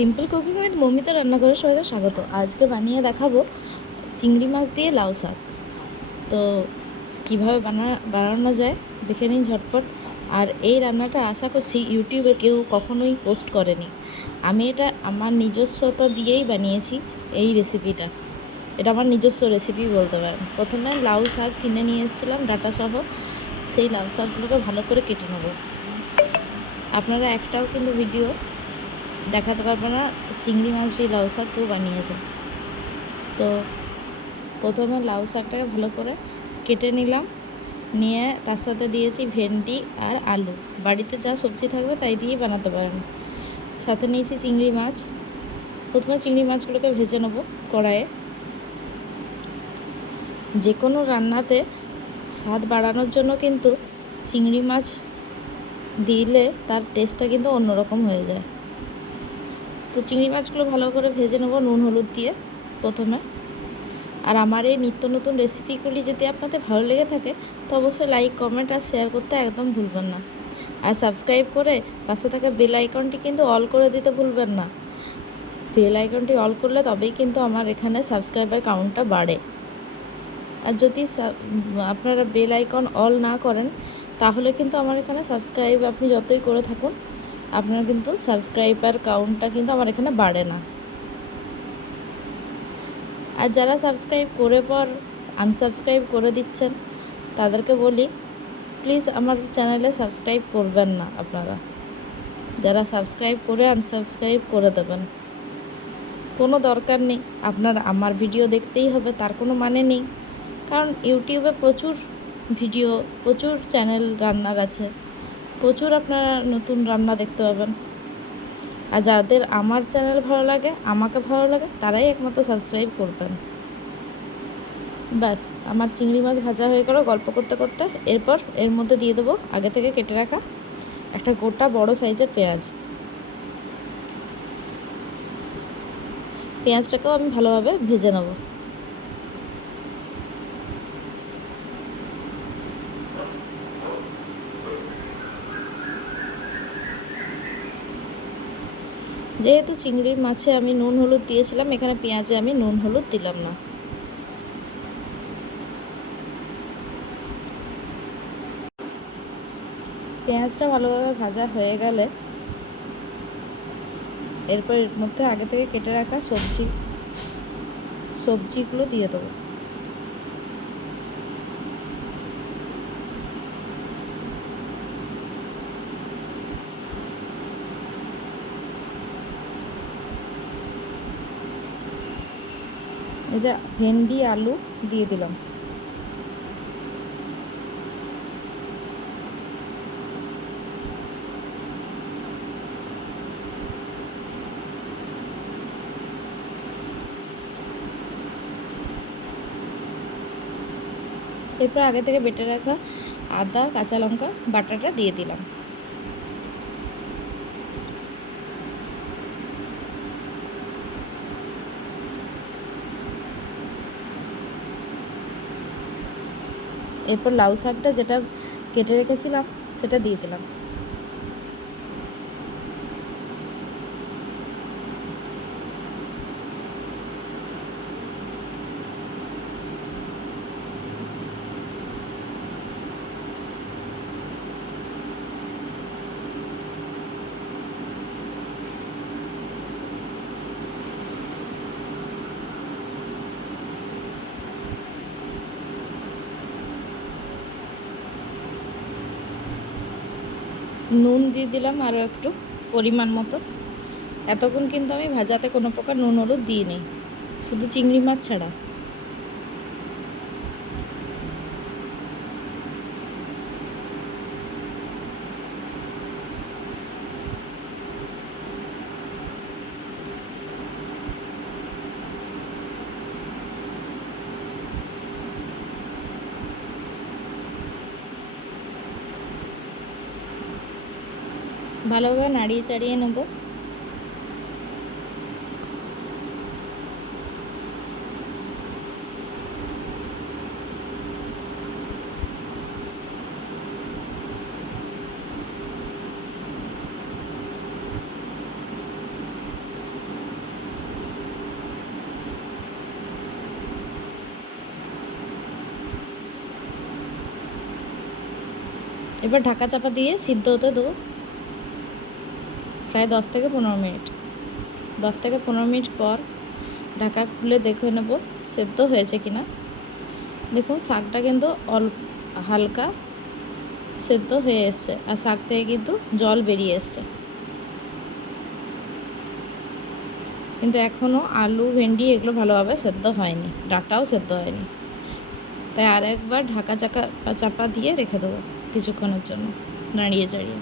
Simple cooking with Moumita রান্নাঘরে সবাইকে স্বাগত। আজকে বানিয়ে দেখাবো চিংড়ি মাছ দিয়ে লাউ শাক। তো কীভাবে বানানো যায় দেখে নিন ঝটপট। আর এই রান্নাটা আশা করছি ইউটিউবে কেউ কখনোই পোস্ট করেনি। আমি এটা আমার নিজস্বতা দিয়েই বানিয়েছি এই রেসিপিটা। এটা আমার নিজস্ব রেসিপি বলতে পারেন। প্রথমে লাউ শাক কিনে নিয়ে এসেছিলাম ডাঁটাসহ। সেই লাউ শাকগুলোকে ভালো করে কেটে নেব। আপনারা একটাও কিন্তু ভিডিও দেখাতে পারবো না চিংড়ি মাছ দিয়ে লাউ শাক কেউ বানিয়েছে। তো প্রথমে লাউ শাকটাকে ভালো করে কেটে নিলাম, নিয়ে তার সাথে দিয়েছি ভেন্ডি আর আলু। বাড়িতে যা সবজি থাকবে তাই দিয়েই বানাতে পারেন। সাথে নিয়েছি চিংড়ি মাছ। প্রথমে চিংড়ি মাছগুলোকে ভেজে নেব কড়াইয়ে। যে কোনো রান্নাতে স্বাদ বাড়ানোর জন্য কিন্তু চিংড়ি মাছ দিলে তার টেস্টটা কিন্তু অন্যরকম হয়ে যায়। তো চিংড়ি মাছগুলো ভালো করে ভেজে নেবো নুন হলুদ দিয়ে প্রথমে। আর আমার এই নিত্য নতুন রেসিপিগুলি যদি আপনাদের ভালো লেগে থাকে তো অবশ্যই লাইক কমেন্ট আর শেয়ার করতে একদম ভুলবেন না। আর সাবস্ক্রাইব করে পাশে থাকা বেল আইকনটি কিন্তু অল করে দিতে ভুলবেন না। বেল আইকনটি অল করলে তবেই কিন্তু আমার এখানে সাবস্ক্রাইবার কাউন্টটা বাড়ে। আর যদি আপনারা বেল আইকন অল না করেন তাহলে কিন্তু আমার এখানে সাবস্ক্রাইব আপনি যতই করে থাকুন আপনার কিন্তু সাবস্ক্রাইবার কাউন্টটা কিন্তু আমার এখানে বাড়ে না। আর যারা সাবস্ক্রাইব করে পর আনসাবস্ক্রাইব করে দিচ্ছেন তাদেরকে বলি প্লিজ আমার চ্যানেলে সাবস্ক্রাইব করবেন না। আপনারা যারা সাবস্ক্রাইব করে আনসাবস্ক্রাইব করে দেবেন, কোনো দরকার নেই। আপনার আমার ভিডিও দেখতেই হবে তার কোনো মানে নেই, কারণ ইউটিউবে প্রচুর ভিডিও, প্রচুর চ্যানেল রান্নার আছে, প্রচুর আপনারা নতুন রান্না দেখতে পাবেন। আর যাদের আমার চ্যানেল ভালো লাগে, আমাকে ভালো লাগে, তারাই একমাত্র সাবস্ক্রাইব করবেন। ব্যাস, আমার চিংড়ি মাছ ভাজা হয়ে গেল গল্প করতে করতে। এরপর এর মধ্যে দিয়ে দেবো আগে থেকে কেটে রাখা একটা গোটা বড় সাইজের পেঁয়াজ। পেঁয়াজটাকেও আমি ভালোভাবে ভেজে নেব। যেহেতু চিংড়ি মাছে আমি নুন হলুদ দিয়েছিলাম, এখানে পেঁয়াজে আমি নুন হলুদ দিলাম না। পেঁয়াজটা ভালোভাবে ভাজা হয়ে গেলে এরপর এর মধ্যে আগে থেকে কেটে রাখা সবজিগুলো দিয়ে দেবো। এই যে ভেন্ডি আলু দিয়ে দিলাম। এরপর আগে থেকে বেটে রাখা আদা কাঁচা লঙ্কা বাটাটা দিয়ে দিলাম। এরপর লাউ শাকটা যেটা কেটে রেখেছিলাম সেটা দিয়ে দিলাম। নুন দিয়ে দিলাম আরও একটু পরিমাণ মতো। এতক্ষণ কিন্তু আমি ভাজাতে কোনো প্রকার নুন হলুদ দিইনি, শুধু চিংড়ি মাছ ছাড়া। ভালোভাবে নাড়িয়ে চাড়িয়ে নেব। এবার ঢাকা চাপা দিয়ে সিদ্ধ হতে দেবো প্রায় 10 থেকে 15 মিনিট। 10 থেকে 15 মিনিট পর ঢাকা খুলে দেখে নেব সেদ্ধ হয়েছে কিনা। দেখুন শাকটা কিন্তু হালকা সেদ্ধ হয়ে এসছে, আর শাক থেকে কিন্তু জল বেরিয়ে এসছে, কিন্তু এখনও আলু ভেন্ডি এগুলো ভালোভাবে সেদ্ধ হয়নি, ডাঁটাও সেদ্ধ হয়নি। তাই আর একবার ঢাকা চাপা দিয়ে রেখে দেবো কিছুক্ষণের জন্য, নাড়িয়ে চাড়িয়ে।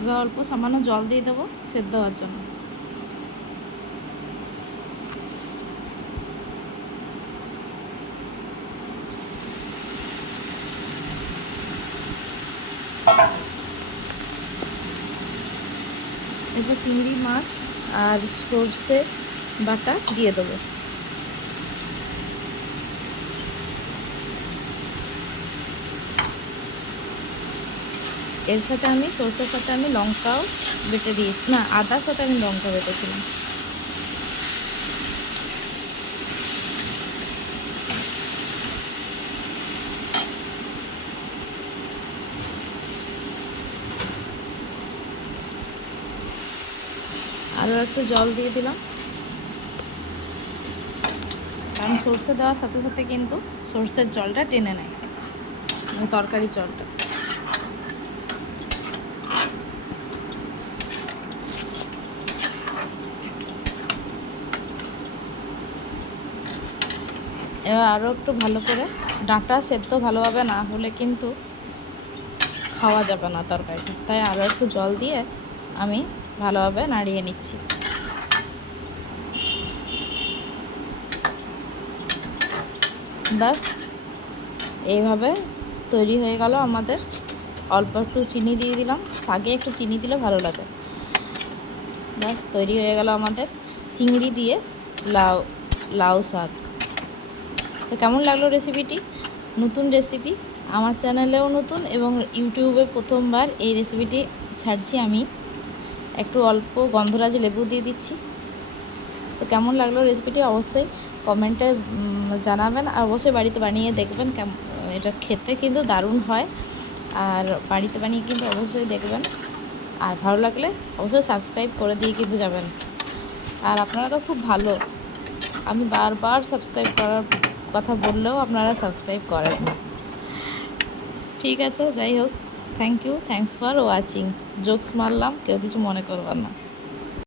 এবার অল্প সামান্য জল দিয়ে দেবো সেদ্ধ হওয়ার জন্য। এরপর চিংড়ি মাছ আর সর্ষে বাটা দিয়ে দেবো। এর সাথে আমি সর্ষের সাথে আমি লঙ্কাও বেটে দিয়েছি, না আদার সাথে আমি লঙ্কা বেটেছিলাম। আরও একটু জল দিয়ে দিলাম, কারণ সর্ষে দেওয়ার সাথে সাথে কিন্তু সর্ষের জলটা টেনে নেয়, মানে তরকারির জলটা। এবার আরও একটু ভালো করে, ডাঁটা সেদ্ধ ভালোভাবে না হলে কিন্তু খাওয়া যাবে না তরকারিটা, তাই আরও একটু জল দিয়ে আমি ভালোভাবে নাড়িয়ে নিচ্ছি। ব্যাস এইভাবে তৈরি হয়ে গেল আমাদের। অল্প একটু চিনি দিয়ে দিলাম, শাকে একটু চিনি দিলে ভালো লাগে। ব্যাস তৈরি হয়ে গেল আমাদের চিংড়ি দিয়ে লাউ শাক। তো কেমন লাগলো রেসিপিটি? নতুন রেসিপি, আমার চ্যানেলেও নতুন এবং ইউটিউবে প্রথমবার এই রেসিপিটি ছাড়ছি আমি। একটু অল্প গন্ধরাজ লেবু দিয়ে দিচ্ছি। তো কেমন লাগলো রেসিপিটি অবশ্যই কমেন্টে জানাবেন, আর অবশ্যই বাড়িতে বানিয়ে দেখবেন। এটা খেতে কিন্তু দারুণ হয়, আর বাড়িতে বানিয়ে কিন্তু অবশ্যই দেখবেন। আর ভালো লাগলে অবশ্যই সাবস্ক্রাইব করে দিয়ে কিন্তু যাবেন। আর আপনারা তো খুব ভালো, আমি বারবার সাবস্ক্রাইব করার কথা বললেও আপনারা সাবস্ক্রাইব করেন না। ঠিক আছে, যাই হোক, thank you, thanks for watching. Jokes মারলাম, কেউ কিছু মনে করবেন না।